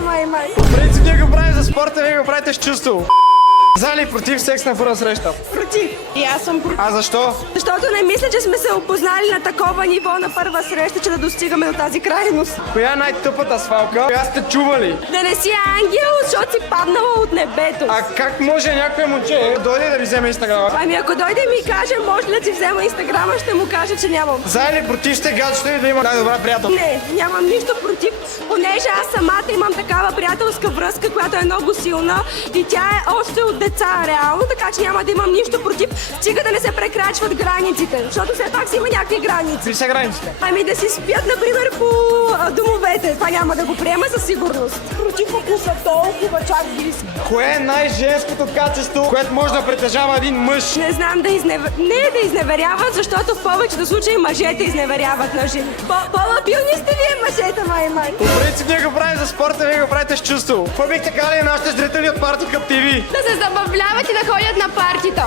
мъжете, май. По принцип ние го правим за спорта, вие го правите с чувство. За или против секс на първа среща? Против. И аз съм против. А защо? Защото не мисля, че сме се опознали на такова ниво на първа среща, че да достигаме до тази крайност. Коя е най-тъпата свалка? Коя сте чували? Да не си ангел, защото си паднала от небето. А как може някое момче дойде да ви вземе инстаграма? Ами ако дойде и ми каже, може ли да ти взема инстаграма, ще му кажа, че нямам. За или против сте гаджето и да има най-добра приятел? Не, нямам нищо против, понеже аз самата имам такава приятелска връзка, която е много силна и тя е още от деца, реално, така че няма да имам нищо против, стига да не се прекрачват границите, защото все пак си има някакви граници. Какви са границите? Ами да си спят, например, по домовете. Това няма да го приема със сигурност. Против, ако са толкова чак близки. Кое е най-женското качество, което може да притежава един мъж? Не знам не да изневеряват, защото в повечето случаи мъжете изневеряват на жени. По-лабилни сте вие, мъжете, май. По принцип ние го правим за спорта, вие го правите с чувство. Какво бихте казали на нашите зрители от Party Cup TV? Да се забавляват и да ходят на партито.